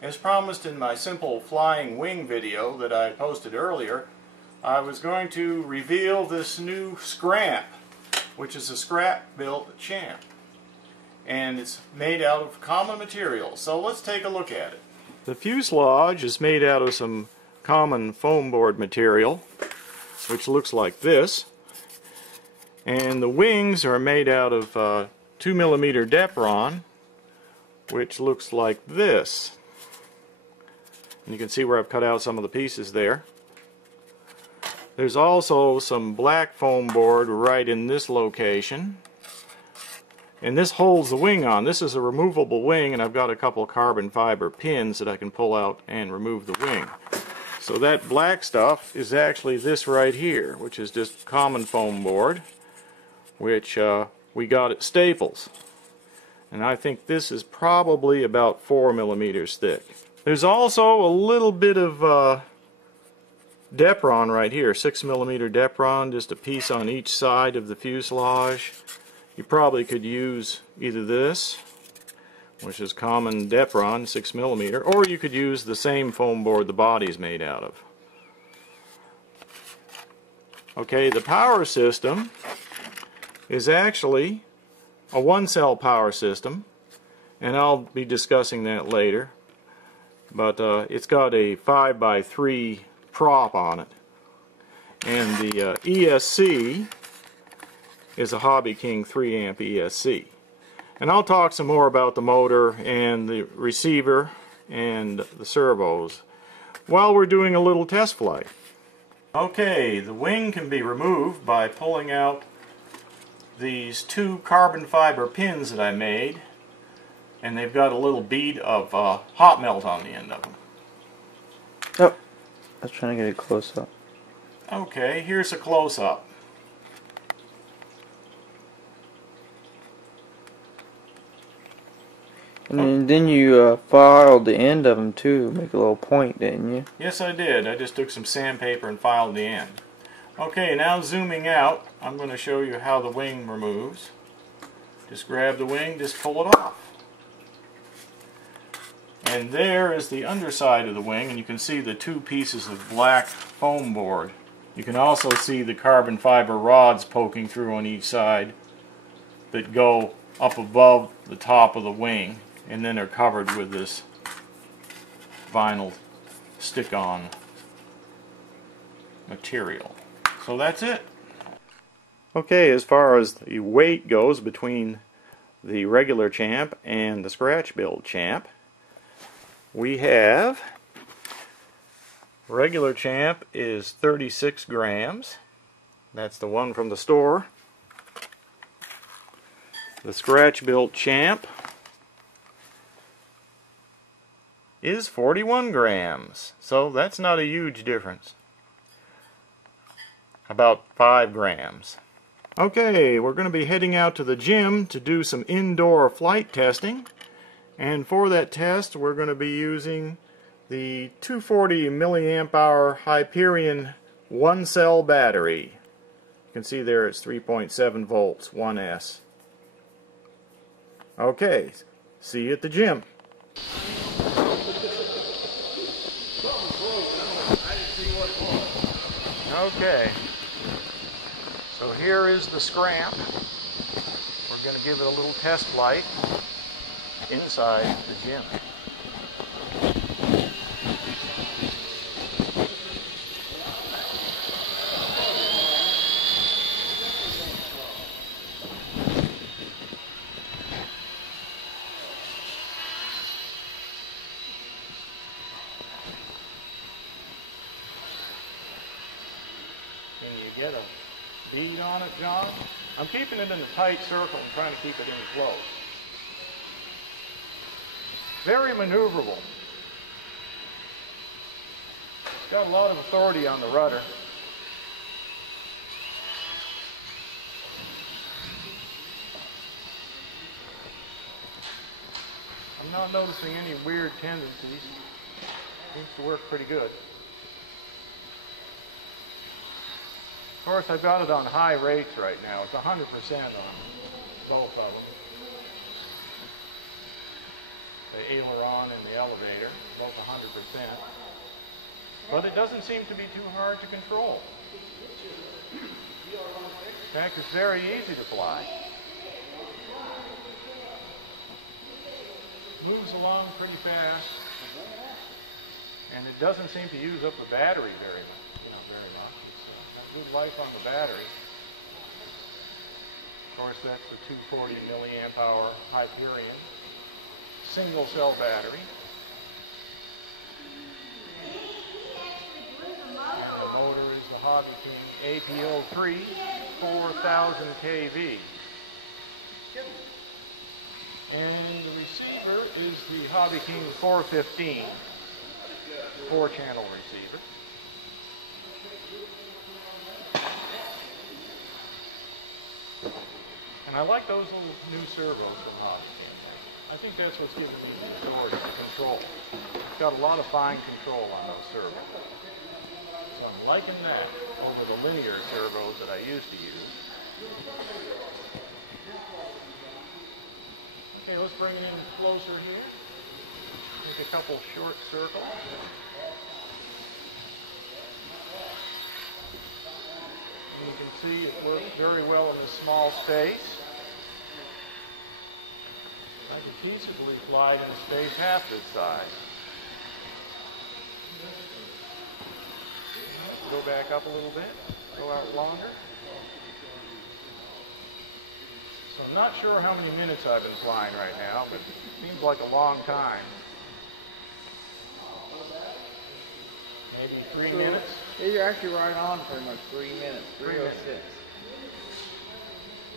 As promised in my simple flying wing video that I posted earlier, I was going to reveal this new Scramp, which is a scrap-built champ. And it's made out of common materials, so let's take a look at it. The fuselage is made out of some common foam board material, which looks like this. And the wings are made out of 2mm Depron, which looks like this. And you can see where I've cut out some of the pieces there. There's also some black foam board right in this location. And this holds the wing on. This is a removable wing, and I've got a couple carbon fiber pins that I can pull out and remove the wing. So that black stuff is actually this right here, which is just common foam board, which we got at Staples. And I think this is probably about 4mm thick. There's also a little bit of Depron right here, 6mm Depron, just a piece on each side of the fuselage. You probably could use either this, which is common Depron, 6mm, or you could use the same foam board the body's made out of. Okay, the power system is actually a one-cell power system, and I'll be discussing that later. But it's got a 5x3 prop on it, and the ESC is a Hobby King 3 amp ESC. And I'll talk some more about the motor and the receiver and the servos while we're doing a little test flight. Okay, the wing can be removed by pulling out these two carbon fiber pins that I made, and they've got a little bead of hot melt on the end of them. Oh, I was trying to get a close-up. Okay, here's a close-up. And then you filed the end of them too, make a little point, didn't you? Yes, I did. I just took some sandpaper and filed the end. Okay, now zooming out, I'm going to show you how the wing removes. Just grab the wing, just pull it off. And there is the underside of the wing, and you can see the two pieces of black foam board. You can also see the carbon fiber rods poking through on each side that go up above the top of the wing, and then are covered with this vinyl stick-on material. So that's it. Okay, as far as the weight goes between the regular champ and the scratch build champ, we have regular champ is 36 grams. That's the one from the store. The scratch built champ is 41 grams. So that's not a huge difference. About 5 grams. Okay, we're going to be heading out to the gym to do some indoor flight testing. And for that test, we're going to be using the 240 milliamp hour Hyperion one-cell battery. You can see there it's 3.7 volts, 1S. Okay, see you at the gym. Okay, so here is the Scramp. We're going to give it a little test flight inside the gym. Can you get a bead on it, John? I'm keeping it in a tight circle and trying to keep it in close. Very maneuverable. It's got a lot of authority on the rudder. I'm not noticing any weird tendencies. Seems to work pretty good. Of course, I've got it on high rates right now. It's 100% on both of them. aileron in the elevator, about 100%. But it doesn't seem to be too hard to control. In fact, it's very easy to fly. Moves along pretty fast, and it doesn't seem to use up the battery very much. It's got good life on the battery. Of course, that's the 240 milliamp hour Hyperion single cell battery. And the motor is the Hobby King APO3 4000 kV. And the receiver is the Hobby King 415 4-channel receiver. And I like those little new servos from Hobby King. I think that's what's giving me the authority to control. It's got a lot of fine control on those servos. So I'm liking that over the linear servos that I used to use. Okay, let's bring it in closer here. Make a couple short circles. And you can see it works very well in this small space. I could feasibly fly in a space half this size. Go back up a little bit, go out longer. So I'm not sure how many minutes I've been flying right now, but it seems like a long time. Maybe 3 minutes? Yeah, you're actually right on pretty much 3 minutes, 3:06.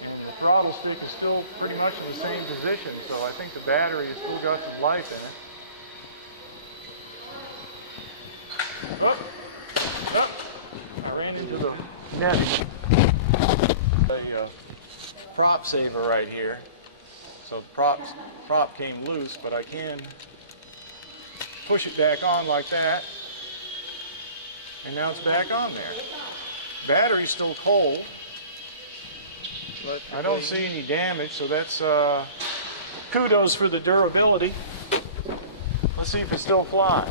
And the throttle stick is still pretty much in the same position, so I think the battery has still got some life in it. Up. I ran into the netting. A prop saver right here. So the prop came loose, but I can push it back on like that. And now it's back on there. Battery's still cold. I don't see any damage, so that's kudos for the durability. Let's see if it still flies.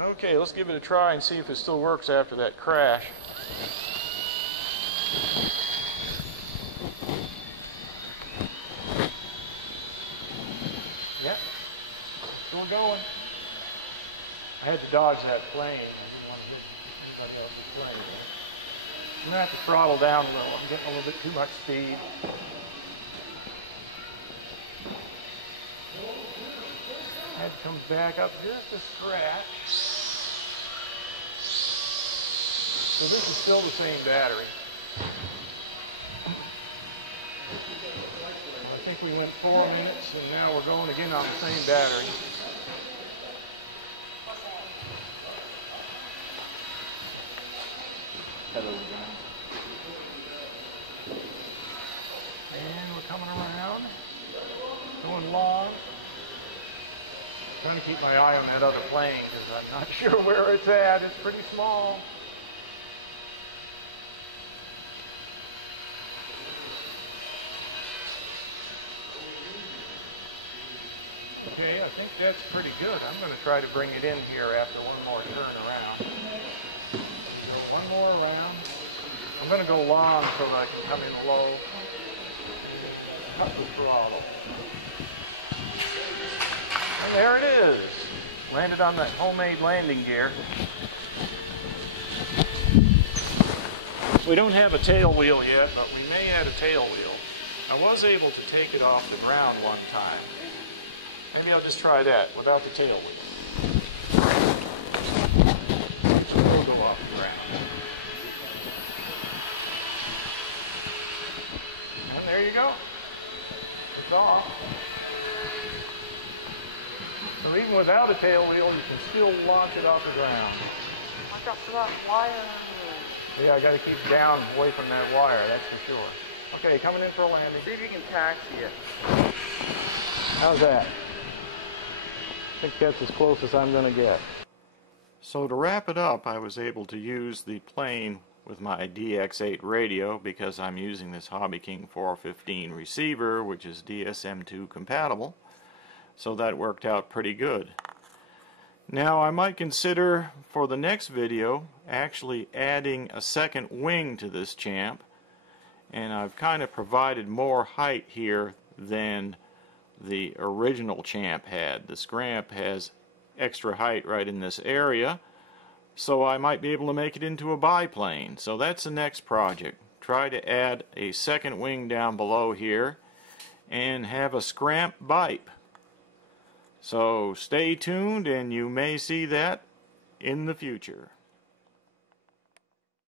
Okay, let's give it a try and see if it still works after that crash. Yep, still going. I had to dodge that plane. I didn't want to hit anybody else's plane. I'm going to have to throttle down a little. I'm getting a little bit too much speed. I had to come back up just a scratch. So this is still the same battery. I think we went 4 minutes and now we're going again on the same battery. And we're coming around, going long. Trying to keep my eye on that other plane because I'm not sure where it's at. It's pretty small. Okay, I think that's pretty good. I'm going to try to bring it in here after one more turn around. So one more around. I'm going to go long so that I can come in low. Cut the throttle. And there it is. Landed on that homemade landing gear. We don't have a tail wheel yet, but we may add a tail wheel. I was able to take it off the ground one time. Maybe I'll just try that without the tail wheel. We'll go off the ground. And there you go. It's off. So even without a tail wheel, you can still launch it off the ground. I got that wire. Yeah, I got to keep down away from that wire, that's for sure. Okay, coming in for a landing. See if you can taxi it. How's that? I think that's as close as I'm going to get. So to wrap it up, I was able to use the plane with my DX8 radio because I'm using this Hobby King 415 receiver, which is DSM2 compatible. So that worked out pretty good. Now I might consider for the next video actually adding a second wing to this champ, and I've kind of provided more height here than the original champ had. The Scramp has extra height right in this area, so I might be able to make it into a biplane. So that's the next project. Try to add a second wing down below here and have a Scramp Bipe. So stay tuned and you may see that in the future.